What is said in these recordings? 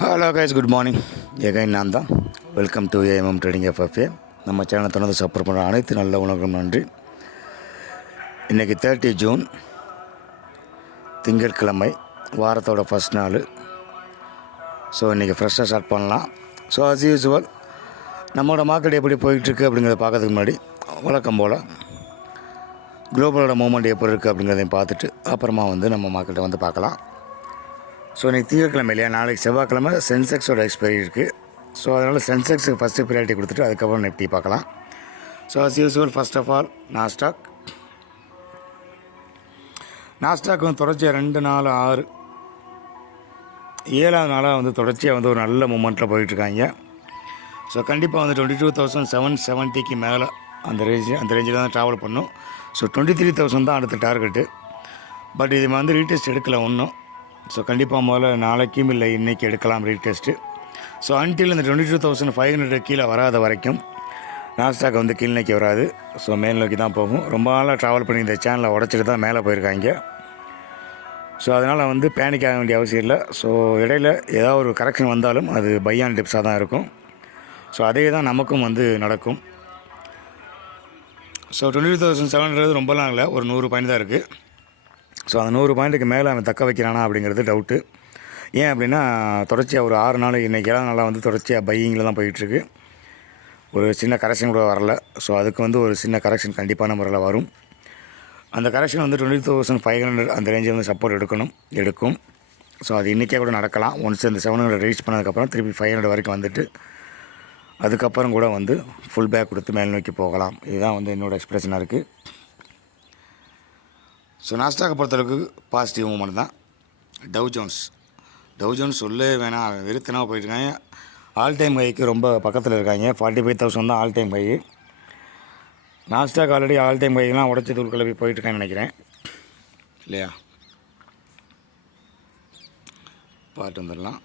Hello guys, good morning. Again நான் தான். Welcome to AMM trading FFA. நம்ம சேனலை தொடர்ந்து சப்போர்ட் பண்ணுற அனைத்து நல்ல உணவுகளும் நன்றி. இன்றைக்கி 30 ஜூன், திங்கட்கிழமை, வாரத்தோட ஃபஸ்ட் நாள். ஸோ இன்றைக்கி ஃப்ரெஷ்ஷாக ஸ்டார்ட் பண்ணலாம். ஸோ அஸ் யூஸ்வல் நம்மளோட மார்க்கெட் எப்படி போயிட்டுருக்கு அப்படிங்கிறத பார்க்கறதுக்கு முன்னாடி வழக்கம் போல் குளோபலோட மூவ்மெண்ட் எப்படி இருக்குது அப்படிங்கிறதையும் பார்த்துட்டு அப்புறமா நம்ம மார்க்கெட்டை பார்க்கலாம். ஸோ இன்றைக்கி திங்கட்கிழமை இல்லையா, நாளைக்கு செவ்வாய்க்கிழமை சென்செக்ஸோட எக்ஸ்பைரி இருக்குது. ஸோ அதனால் சென்செக்ஸுக்கு ஃபஸ்ட்டு ப்ரியாரிட்டி கொடுத்துட்டு அதுக்கப்புறம் நிஃப்டி பார்க்கலாம். So as usual first of all Nasdaq தொடர்ச்சியாக 2 4 6 7ஆவது நாளாக தொடர்ச்சியாக ஒரு நல்ல மூமெண்ட்டில் போயிட்டுருக்காங்க. ஸோ கண்டிப்பாக 22,770க்கு மேலே அந்த ரேஞ்சில் தான் ட்ராவல் பண்ணும். ஸோ 23,000 தான் அடுத்த டார்கெட்டு. பட் இது ரீடெஸ்ட் எடுக்கலை ஒன்றும். ஸோ கண்டிப்பாக முதல்ல நாளைக்கும் இல்லை இன்றைக்கி எடுக்கலாம் ரீடெஸ்ட்டு. ஸோ அன்டில் இந்த 22,500 கீழே வராத வரைக்கும் நாஸ்டாக் கீழ் நோக்கி வராது. ஸோ மேல் நோக்கி தான் போகும். ரொம்ப நாளாக ட்ராவல் பண்ணி இந்த சேனலை உடச்சிட்டு தான் மேலே போயிருக்காங்க. ஸோ அதனால் பேனிக் ஆக வேண்டிய அவசியம் இல்லை. ஸோ இடையில் ஏதாவது ஒரு கரெக்ஷன் வந்தாலும் அது பை ஆன் டிப்ஸாக தான் இருக்கும். ஸோ அதே தான் நமக்கும் நடக்கும். ஸோ 22,700 ரொம்பலாம் இல்லை, ஒரு 100 பாயிண்ட் தான் இருக்குது. ஸோ அந்த 100 பாயிண்ட்டுக்கு மேலே அவன் தக்க வைக்கிறானா அப்படிங்கிறது டவுட்டு. ஏன் அப்படின்னா தொடர்ச்சியாக ஒரு 6 நாள் இன்றைக்கி 7 நாளாக தொடர்ச்சியாக பையிங்கில் தான் போயிட்டுருக்கு. ஒரு சின்ன கரெக்ஷன் கூட வரல. ஸோ அதுக்கு ஒரு சின்ன கரெக்ஷன் கண்டிப்பான முறையில் வரும். அந்த கரெக்ஷன் 20,500 அந்த ரேஞ்சில் சப்போர்ட் எடுக்கும். ஸோ அது இன்றைக்கே கூட நடக்கலாம். ஒன்ஸ் இந்த 700 ரீச் பண்ணதுக்கப்புறம் திருப்பி 500 வரைக்கும் அதுக்கப்புறம் கூட ஃபுல் பேக் கொடுத்து மேல் நோக்கி போகலாம். இதுதான் என்னோடய எக்ஸ்பிரஷனாக இருக்குது. ஸோ நாஸ்டாக்கை பொறுத்தளவுக்கு பாசிட்டிவ் மூமெண்ட் தான். டவ் ஜோன்ஸ் சொல்லவே வேணாம், வெறுத்தனாக போயிட்டுருக்காங்க. ஆல் டைம் ஹைக்கு ரொம்ப பக்கத்தில் இருக்காங்க. 45,000 தான் all time high. Nasdaq already all time ஹைக்கெலாம் உடச்சி தூள் கிளப்பி போயிட்டுருக்கான்னு நினைக்கிறேன் இல்லையா. பார்த்து வந்துடலாம்.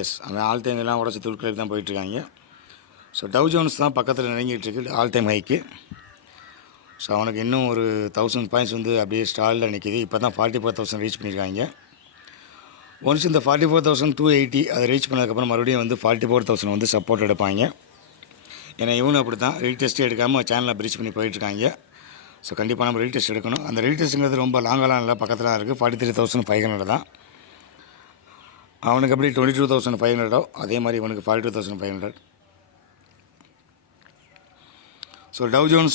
எஸ், அவன் ஆல் டைம் எல்லாம் உடச்சி தூள் தான் போயிட்டுருக்காங்க. ஸோ டவ் ஜோன்ஸ் தான் பக்கத்தில் நெருங்கிட்டு இருக்கு ஆல் டைம் ஹைக்கு. ஸோ அவனுக்கு இன்னும் ஒரு 1000 பாயிண்ட்ஸ் அப்படியே ஸ்டாலில் நிற்கிது. இப்போ தான் 44,000 ரீச் பண்ணியிருக்காங்க. ஒன்ஸ் இந்த 44,280 அதை ரீச் பண்ணதுக்கப்புறம் மறுபடியும் 44,000 சப்போர்ட் எடுப்பாங்க. ஏன்னா இவனு அப்படி தான் ரீடெஸ்ட்டே எடுக்காமல் சேனலை பிரீச் பண்ணி போயிட்டுருக்காங்க. ஸோ கண்டிப்பாக நம்ம ரீடெஸ்ட் எடுக்கணும். அந்த ரீடெஸ்ட்டுங்கிறது ரொம்ப லாங்கெல்லாம் இல்லை, பக்கத்தில் தான் இருக்குது. 43,500 தான். அவனுக்கு எப்படி 22,500 அதே மாதிரி இவனுக்கு 42,500. So tau Jones